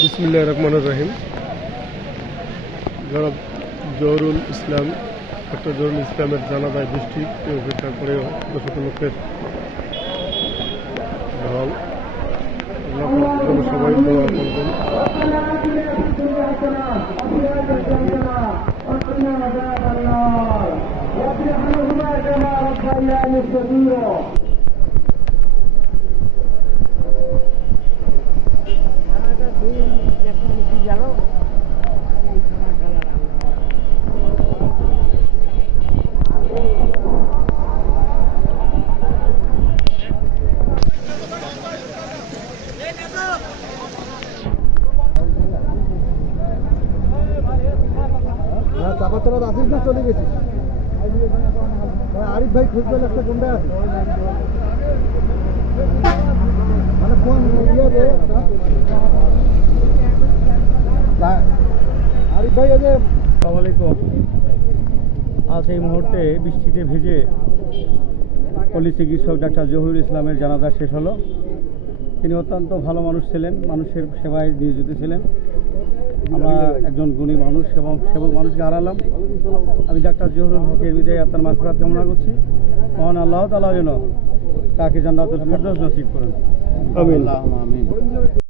বিসমুল্লাহ রহমানুর রহিম। জনাব জহরুল ইসলাম, ডক্টর জহরুল ইসলামের জানাজায় বৃষ্টি উপেক্ষা করে দশত লোকের ঢল। সবাই দোয়া করবেন। হ্যাঁ চাপাতলা আসিস না চলে গেছিস আরিফ ভাই খুঁজবে লাগছে কোনটা আছে। মানে কোন ইয়ে আরিফ ভাই যে আজ এই মুহূর্তে বৃষ্টিতে ভিজে পল্লী চিকিৎসক ডাক্তার জহুরুল ইসলামের জানাজা শেষ হলো। তিনি অত্যন্ত ভালো মানুষ ছিলেন, মানুষের সেবায় নিয়োজিত ছিলেন। আমরা একজন গুণী মানুষ এবং সেবক মানুষকে হারালাম। আমি ডাক্তার জহুরুল হকের বিদায় আপনার মাফরাত কামনা করছি। মহান আল্লাহ তালা যেন তাকে জান্নাতুল ফেরদৌস নসিব করুন। আমিন। আমিন।